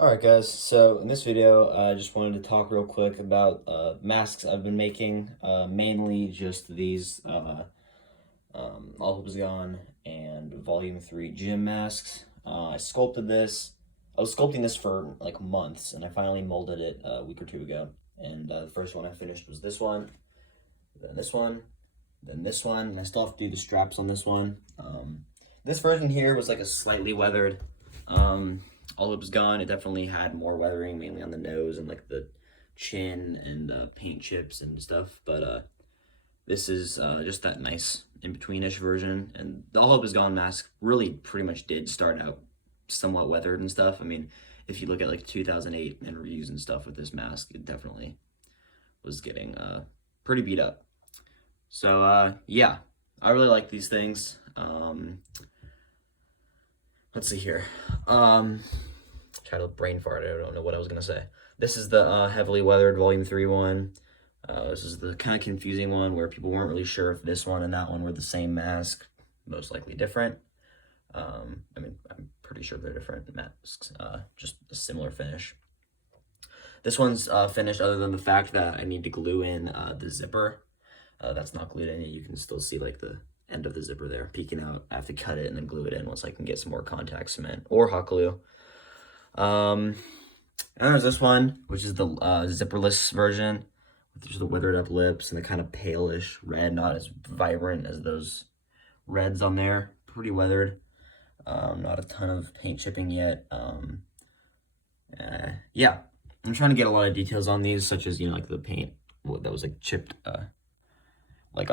Alright guys, so in this video I just wanted to talk real quick about masks I've been making, mainly just these All Hope Is Gone and Volume 3 gym masks. I sculpted this, I was sculpting this for like months and I finally molded it a week or two ago. And the first one I finished was this one, then this one, then this one, and I still have to do the straps on this one. This version here was like a slightly weathered. All It Was Gone, it definitely had more weathering, mainly on the nose and like the chin and paint chips and stuff. But this is just that nice in-between-ish version. And the All Hope Is Gone mask really pretty much did start out somewhat weathered and stuff. I mean, if you look at like 2008 and reviews and stuff with this mask, it definitely was getting pretty beat up. So yeah, I really like these things. Let's see here. Try to brain fart. I don't know what I was gonna say. This is the heavily weathered Volume 3 one. This is the kind of confusing one where people weren't really sure if this one and that one were the same mask. Most likely different. I mean, I'm pretty sure they're different masks. Just a similar finish. This one's finished other than the fact that I need to glue in the zipper. That's not glued in yet. You can still see like the end of the zipper there peeking out. I have to cut it and then glue it in once I can get some more contact cement or hot glue. And there's this one, which is the zipperless version, with just the withered up lips and the kind of palish red, not as vibrant as those reds on there. Pretty weathered. Not a ton of paint chipping yet. Yeah, I'm trying to get a lot of details on these, such as, you know, like the paint that was like chipped, like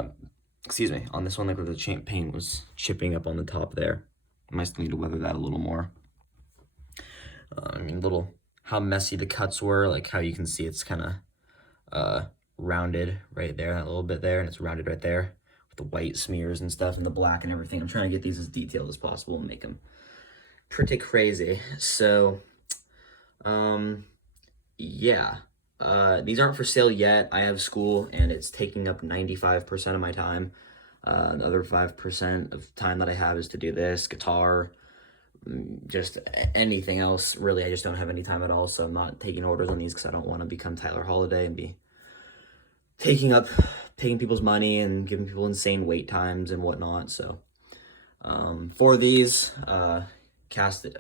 excuse me, on this one, like where the paint was chipping up on the top there. I might still need to weather that a little more. I mean, how messy the cuts were, like how you can see it's kind of rounded right there, that little bit there, and it's rounded right there with the white smears and stuff and the black and everything. I'm trying to get these as detailed as possible and make them pretty crazy. So, yeah. These aren't for sale yet. I have school and it's taking up 95% of my time. The other 5% of time that I have is to do this, guitar, just anything else. Really, I just don't have any time at all, so I'm not taking orders on these because I don't want to become Tyler Holiday and be taking people's money and giving people insane wait times and whatnot. So for these,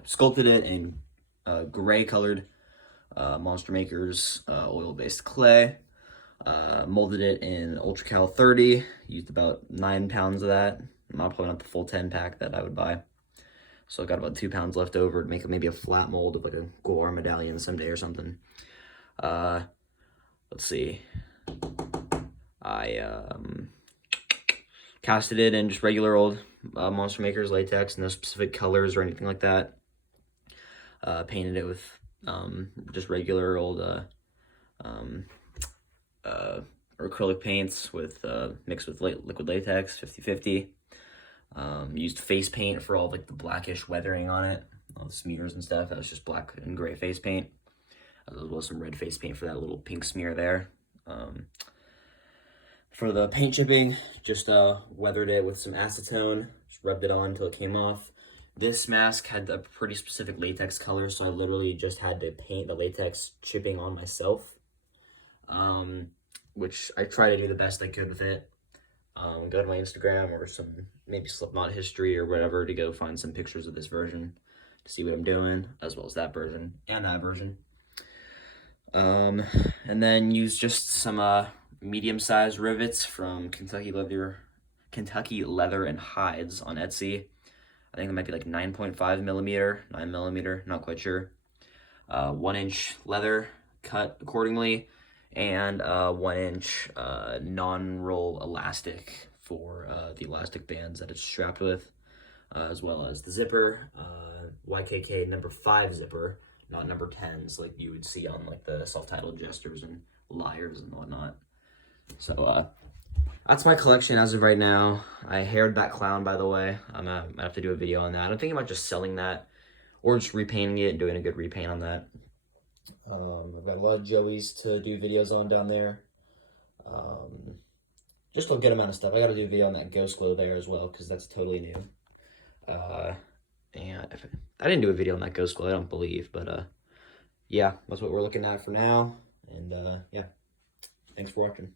sculpted it in gray colored Monster Makers oil-based clay. Molded it in Ultra Cal 30. Used about 9 pounds of that. Probably not the full 10 pack that I would buy. So I got about 2 pounds left over to make maybe a flat mold of like a Gore medallion someday or something. Let's see. I casted it in just regular old Monster Makers latex, no specific colors or anything like that. Painted it with just regular old acrylic paints with mixed with liquid latex, 50/50. Used face paint for all like the blackish weathering on it, all the smears and stuff. That was just black and gray face paint, as well as some red face paint for that little pink smear there. For the paint chipping, just weathered it with some acetone, just rubbed it on until it came off. This mask had a pretty specific latex color, so I literally just had to paint the latex chipping on myself, which I try to do the best I could with it. Go to my Instagram or some maybe Slipknot history or whatever to go find some pictures of this version to see what I'm doing, as well as that version and that version. And then use just some medium-sized rivets from Kentucky Leather and Hides on Etsy. I think it might be like 9.5 millimeter, 9 millimeter, not quite sure. 1-inch leather cut accordingly, and 1-inch non-roll elastic for the elastic bands that it's strapped with, as well as the zipper, YKK number 5 zipper, not number 10s like you would see on like the self-titled Jesters and Liars and whatnot. So that's my collection as of right now. I haired that clown, by the way. I'm gonna have to do a video on that. I'm thinking about just selling that or just repainting it and doing a good repaint on that. I've got a lot of Joeys to do videos on down there. Just a good amount of stuff. I got to do a video on that Ghost Glow there as well because that's totally new. And I didn't do a video on that Ghost Glow, I don't believe, but yeah, that's what we're looking at for now. And yeah, thanks for watching.